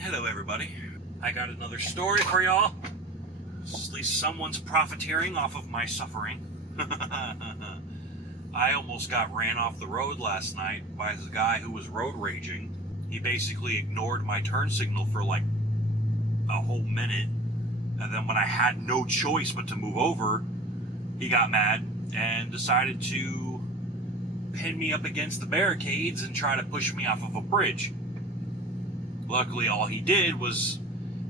Hello everybody. I got another story for y'all. At least someone's profiteering off of my suffering. I almost got ran off the road last night by this guy who was road raging. He basically ignored my turn signal for like a whole minute, and then when I had no choice but to move over, he got mad and decided to pin me up against the barricades and try to push me off of a bridge. Luckily, all he did was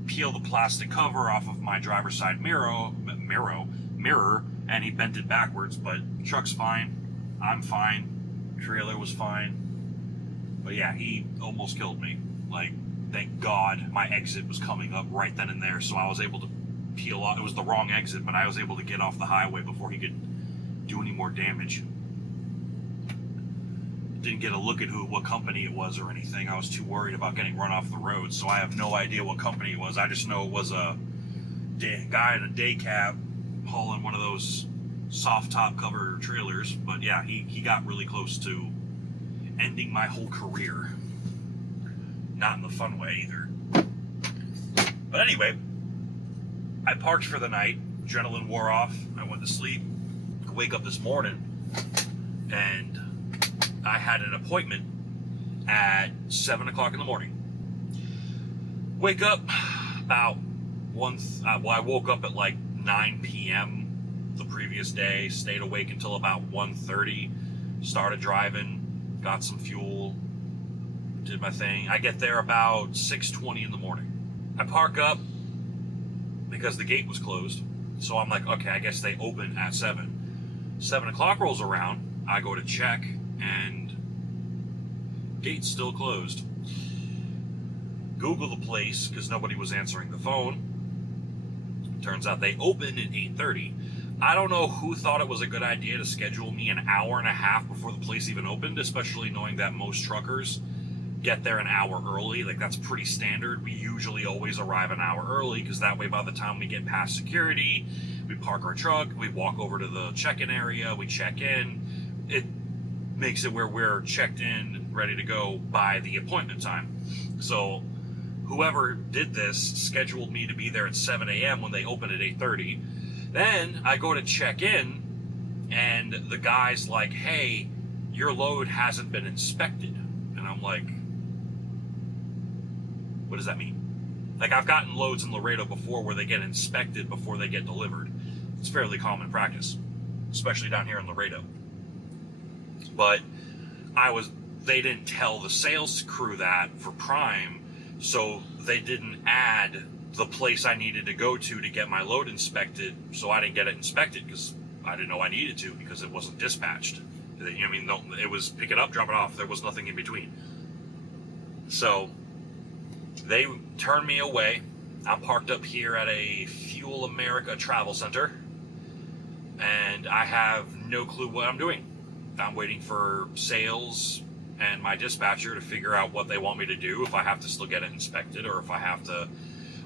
peel the plastic cover off of my driver's side mirror, and he bent it backwards. But truck's fine, I'm fine, trailer was fine. But yeah, he almost killed me. Like, thank God my exit was coming up right then and there, so I was able to peel off. It was the wrong exit, but I was able to get off the highway before he could do any more damage. Didn't get a look at what company it was or anything. I was too worried about getting run off the road, so I have no idea what company it was. I just know it was a guy in a day cab hauling one of those soft top cover trailers. But yeah, he got really close to ending my whole career. Not in the fun way either. But anyway, I parked for the night. Adrenaline wore off. I went to sleep. I wake up this morning and I had an appointment at 7 o'clock in the morning. Wake up about I woke up at like 9 p.m. the previous day, stayed awake until about 1:30, started driving, got some fuel, did my thing. I get there about 6:20 in the morning. I park up because the gate was closed, so I'm like, okay, I guess they open at 7. 7 o'clock rolls around, I go to check, and gate's still closed. Google the place because nobody was answering the phone. Turns out they open at 8:30. I don't know who thought it was a good idea to schedule me an hour and a half before the place even opened, especially knowing that most truckers get there an hour early. Like, that's pretty standard. We usually always arrive an hour early because that way by the time we get past security, we park our truck, we walk over to the check-in area, we check in. It makes it where we're checked in, ready to go by the appointment time. So whoever did this scheduled me to be there at 7 a.m. when they open at 8:30. Then I go to check in, and the guy's like, hey, your load hasn't been inspected. And I'm like, what does that mean? Like, I've gotten loads in Laredo before where they get inspected before they get delivered. It's fairly common practice, especially down here in Laredo. But they didn't tell the sales crew that for Prime, so they didn't add the place I needed to go to get my load inspected, so I didn't get it inspected because I didn't know I needed to because it wasn't dispatched. I mean, it was pick it up, drop it off. There was nothing in between. So they turned me away. I'm parked up here at a Fuel America travel center, and I have no clue what I'm doing. I'm waiting for sales and my dispatcher to figure out what they want me to do, if I have to still get it inspected or if I have to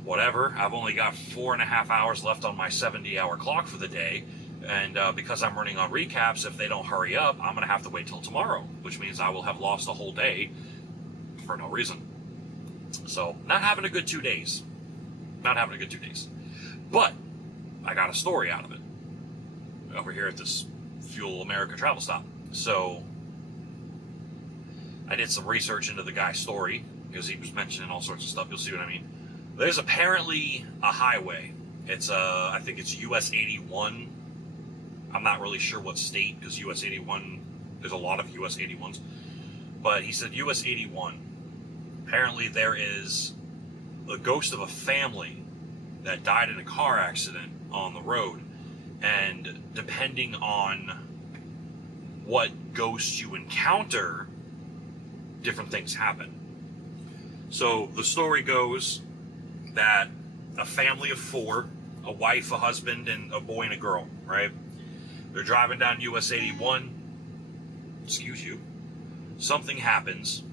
whatever. I've only got 4.5 hours left on my 70-hour clock for the day, and because I'm running on recaps, if they don't hurry up, I'm going to have to wait till tomorrow, which means I will have lost a whole day for no reason. So, not having a good 2 days. Not having a good 2 days. But I got a story out of it over here at this Fuel America travel stop. So I did some research into the guy's story because he was mentioning all sorts of stuff. You'll see what I mean. There's apparently a highway. It's I think it's US 81. I'm not really sure what state, because US 81, there's a lot of US 81s. But he said US 81. Apparently there is the ghost of a family that died in a car accident on the road. And depending on what ghosts you encounter, different things happen. So the story goes that a family of 4, a wife, a husband, and a boy and a girl, right? They're driving down US 81. Excuse you. Something happens,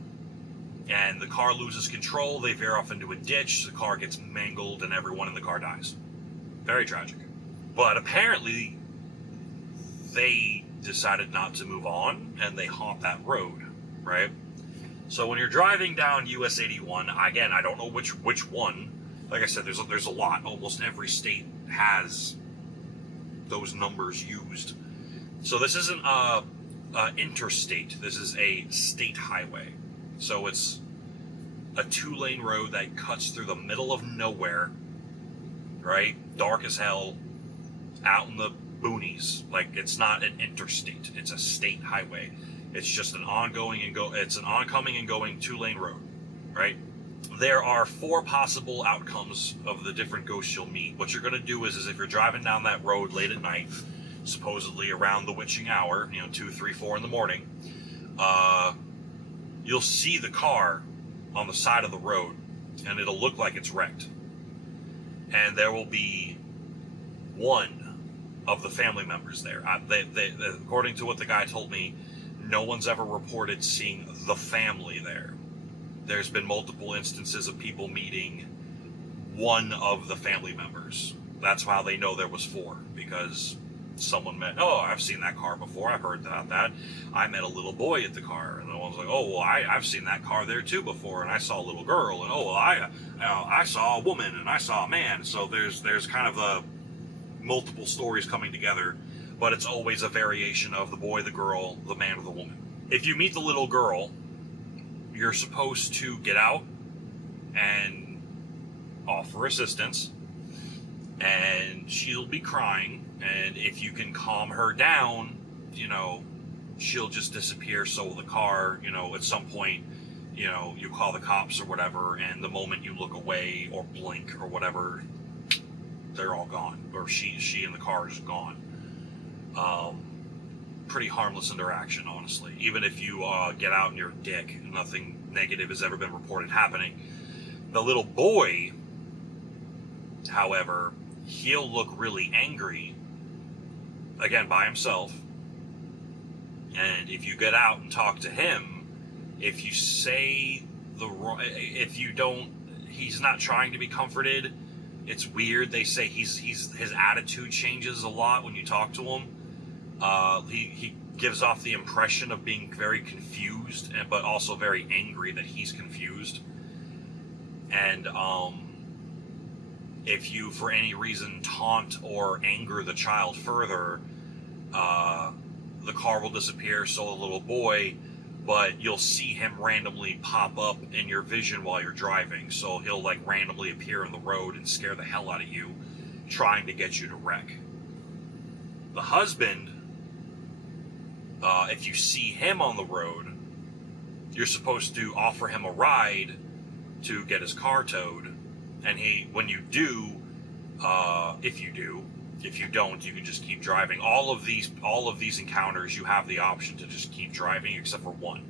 and the car loses control. They veer off into a ditch. The car gets mangled, and everyone in the car dies. Very tragic. But apparently, they decided not to move on, and they haunt that road, right? So when you're driving down US 81, again, I don't know which one. Like I said, there's a lot. Almost every state has those numbers used. So this isn't a interstate. This is a state highway. So it's a 2-lane road that cuts through the middle of nowhere, right? Dark as hell, out in the boonies. Like, it's not an interstate. It's a state highway. It's just an oncoming and going 2-lane road, right? There are 4 possible outcomes of the different ghosts you'll meet. What you're going to do is if you're driving down that road late at night, supposedly around the witching hour, 2, 3, 4 in the morning, you'll see the car on the side of the road, and it'll look like it's wrecked. And there will be one of the family members there. According to what the guy told me, no one's ever reported seeing the family there. There's been multiple instances of people meeting one of the family members. That's how they know there was 4, because someone met, oh, I've seen that car before, I've heard about that. I met a little boy at the car, and the one's like, oh, well, I've seen that car there too before, and I saw a little girl, and oh, well, I saw a woman, and I saw a man. So there's kind of a multiple stories coming together, but it's always a variation of the boy, the girl, the man, or the woman. If you meet the little girl, you're supposed to get out and offer assistance, and she'll be crying, and if you can calm her down, she'll just disappear. So will the car. At some point, you call the cops or whatever, and the moment you look away or blink or whatever, they're all gone, or she and the car is gone. Pretty harmless interaction, honestly. Even if you get out and you're a dick, nothing negative has ever been reported happening. The little boy, however, he'll look really angry, again, by himself. And if you get out and talk to him, if you say he's not trying to be comforted. It's weird. They say his attitude changes a lot when you talk to him. He gives off the impression of being very confused, but also very angry that he's confused. And if you, for any reason, taunt or anger the child further, the car will disappear, so the little boy, but you'll see him randomly pop up in your vision while you're driving. So he'll randomly appear on the road and scare the hell out of you, trying to get you to wreck. The husband, if you see him on the road, you're supposed to offer him a ride to get his car towed. And when you do, if you don't, you can just keep driving. All of these encounters, you have the option to just keep driving, except for one.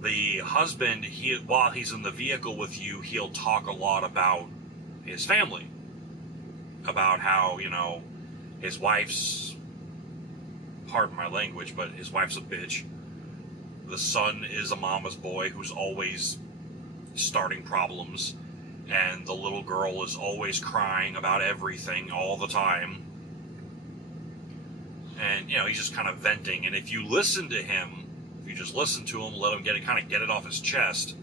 The husband, while he's in the vehicle with you, he'll talk a lot about his family, about how his wife's, pardon my language, but his wife's a bitch. The son is a mama's boy who's always starting problems. And the little girl is always crying about everything all the time. And, he's just kind of venting. And if you listen to him, if you just listen to him, let him get it off his chest,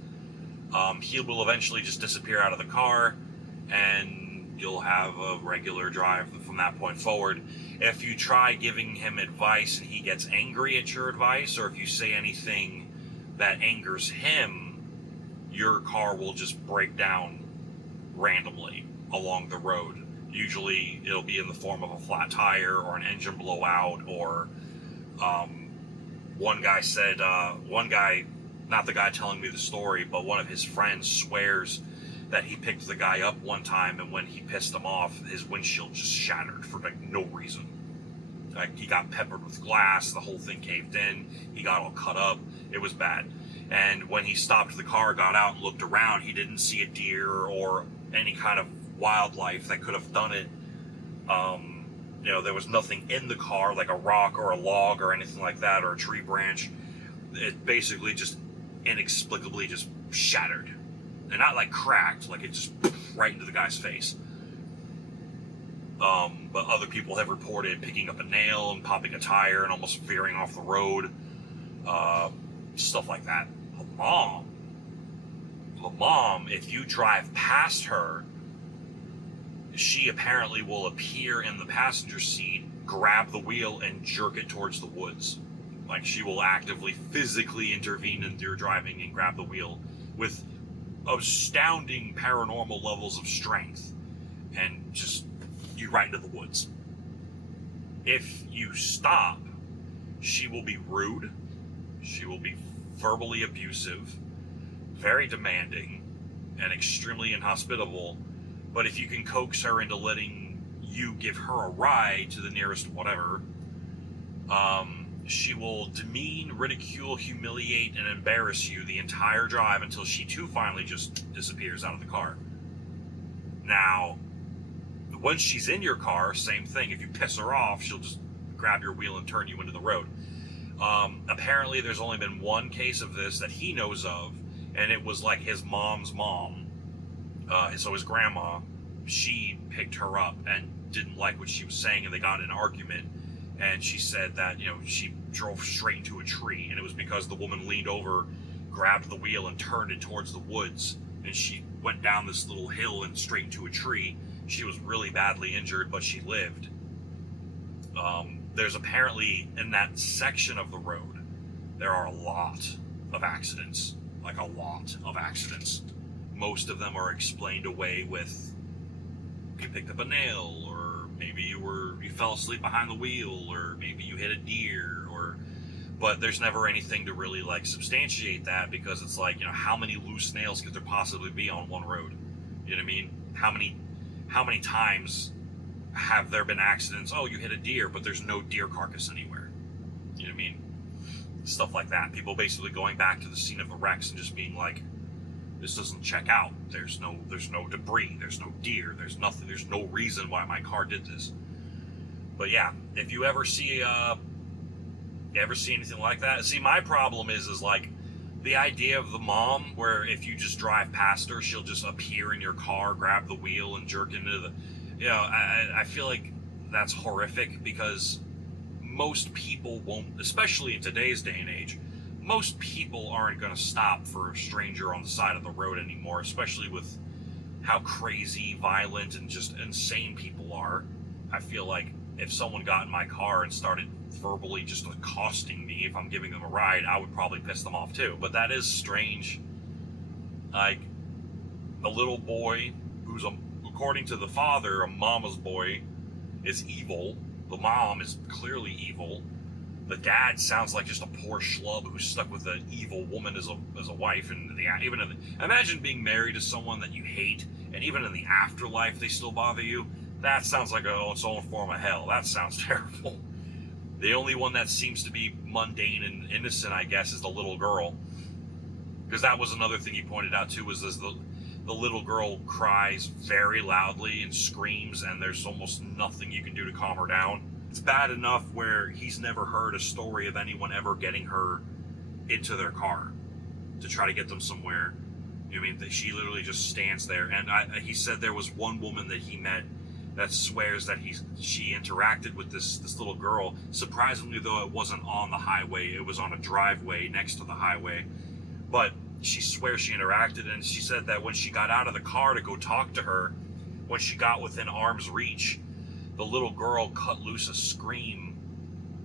he will eventually just disappear out of the car, and you'll have a regular drive from that point forward. If you try giving him advice and he gets angry at your advice, or if you say anything that angers him, your car will just break down randomly along the road. Usually it'll be in the form of a flat tire or an engine blowout, or one guy said, not the guy telling me the story, but one of his friends swears that he picked the guy up one time, and when he pissed him off, his windshield just shattered for no reason. He got peppered with glass, the whole thing caved in, he got all cut up, it was bad. And when he stopped the car, got out and looked around, he didn't see a deer or any kind of wildlife that could have done it. There was nothing in the car, like a rock or a log or anything like that, or a tree branch. It basically just inexplicably just shattered. And not cracked, it just right into the guy's face. But other people have reported picking up a nail and popping a tire and almost veering off the road. Stuff like that. mom, if you drive past her, she apparently will appear in the passenger seat, grab the wheel, and jerk it towards the woods. Like, she will actively, physically intervene in your driving and grab the wheel with astounding paranormal levels of strength and just you right into the woods. If you stop, she will be rude, she will be verbally abusive, very demanding, and extremely inhospitable. But if you can coax her into letting you give her a ride to the nearest whatever, she will demean, ridicule, humiliate, and embarrass you the entire drive until she too finally just disappears out of the car. Now, once she's in your car, same thing. If you piss her off, she'll just grab your wheel and turn you into the road. Apparently, there's only been one case of this that he knows of, and it was like his mom's mom. So his grandma, she picked her up and didn't like what she was saying, and they got in an argument. And she said that, she drove straight into a tree, and it was because the woman leaned over, grabbed the wheel, and turned it towards the woods. And she went down this little hill and straight into a tree. She was really badly injured, but she lived. There's apparently, in that section of the road, there are a lot of accidents. Like, a lot of accidents. Most of them are explained away with, you picked up a nail, or maybe you fell asleep behind the wheel, or maybe you hit a deer, but there's never anything to really like substantiate that, because it's like, how many loose nails could there possibly be on one road? You know what I mean? How many times have there been accidents? Oh, you hit a deer, but there's no deer carcass anywhere. You know what I mean? Stuff like that. People basically going back to the scene of the wrecks and just being like, this doesn't check out. There's no debris. There's no deer. There's nothing. There's no reason why my car did this. But yeah, if you ever see anything like that, see, my problem is like the idea of the mom, where if you just drive past her, she'll just appear in your car, grab the wheel, and jerk into the, I feel like that's horrific, because most people won't, especially in today's day and age, most people aren't going to stop for a stranger on the side of the road anymore, especially with how crazy, violent, and just insane people are. I feel like if someone got in my car and started verbally just accosting me if I'm giving them a ride, I would probably piss them off too. But that is strange. Like, the little boy, who's, according to the father, a mama's boy, is evil. The mom is clearly evil. The dad sounds like just a poor schlub who's stuck with an evil woman as a wife. And imagine being married to someone that you hate, and even in the afterlife they still bother you. That sounds like its own form of hell. That sounds terrible. The only one that seems to be mundane and innocent, I guess, is the little girl. Because that was another thing he pointed out too, was this, the little girl cries very loudly and screams, and there's almost nothing you can do to calm her down. It's bad enough where he's never heard a story of anyone ever getting her into their car to try to get them somewhere. You know what I mean? That she literally just stands there. And he said there was one woman that he met that swears that she interacted with this little girl. Surprisingly, though, it wasn't on the highway. It was on a driveway next to the highway. But she swears she interacted, and she said that when she got out of the car to go talk to her, when she got within arm's reach, the little girl cut loose a scream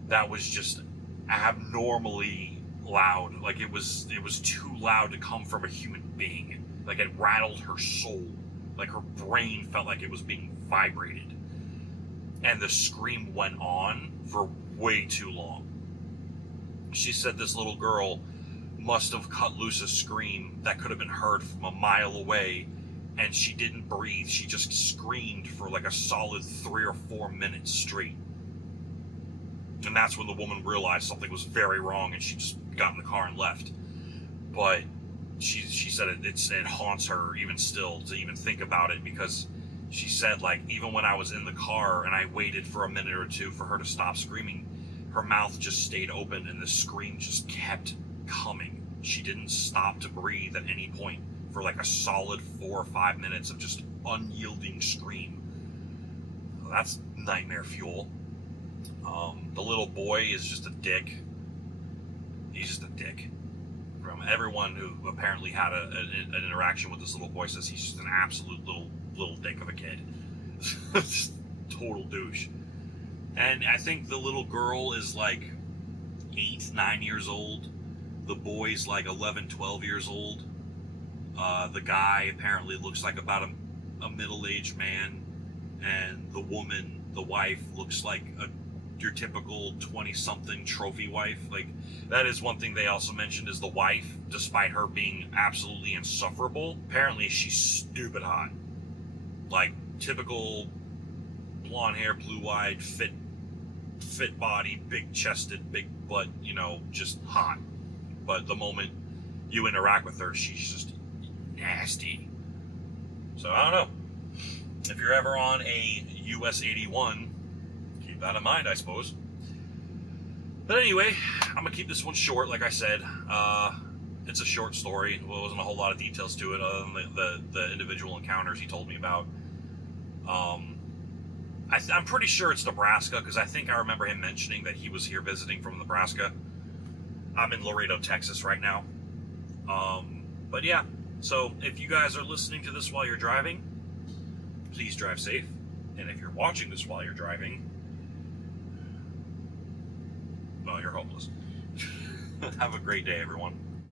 that was just abnormally loud. Like, it was too loud to come from a human being. Like, it rattled her soul. Like, her brain felt like it was being vibrated. And the scream went on for way too long. She said this little girl must have cut loose a scream that could have been heard from a mile away, and she didn't breathe. She just screamed for like a solid 3 or 4 minutes straight. And that's when the woman realized something was very wrong, and she just got in the car and left. But she said it haunts her even still to even think about it, because she said, like, even when I was in the car and I waited for a minute or two for her to stop screaming, her mouth just stayed open and the scream just kept coming. She didn't stop to breathe at any point for like a solid 4 or 5 minutes of just unyielding scream. That's nightmare fuel. The little boy is just a dick. He's just a dick. from. Everyone who apparently had an interaction with this little boy says he's just an absolute little dick of a kid. Just total douche. And I think the little girl is like 8, 9 years old. The boy's like 11, 12 years old. The guy apparently looks like about a middle-aged man, and the woman, the wife, looks like your typical 20-something trophy wife. Like, that is one thing they also mentioned, is the wife, despite her being absolutely insufferable, apparently she's stupid hot. Like, typical blonde hair, blue-eyed, fit body, big chested, big butt, you know, just hot. But the moment you interact with her, she's just nasty. So I don't know. If you're ever on a US 81, keep that in mind, I suppose. But anyway, I'm gonna keep this one short. Like I said, it's a short story. There wasn't a whole lot of details to it other than the individual encounters he told me about. I'm pretty sure it's Nebraska, because I think I remember him mentioning that he was here visiting from Nebraska. I'm in Laredo, Texas right now. But yeah, so if you guys are listening to this while you're driving, please drive safe. And if you're watching this while you're driving, well, you're hopeless. Have a great day, everyone.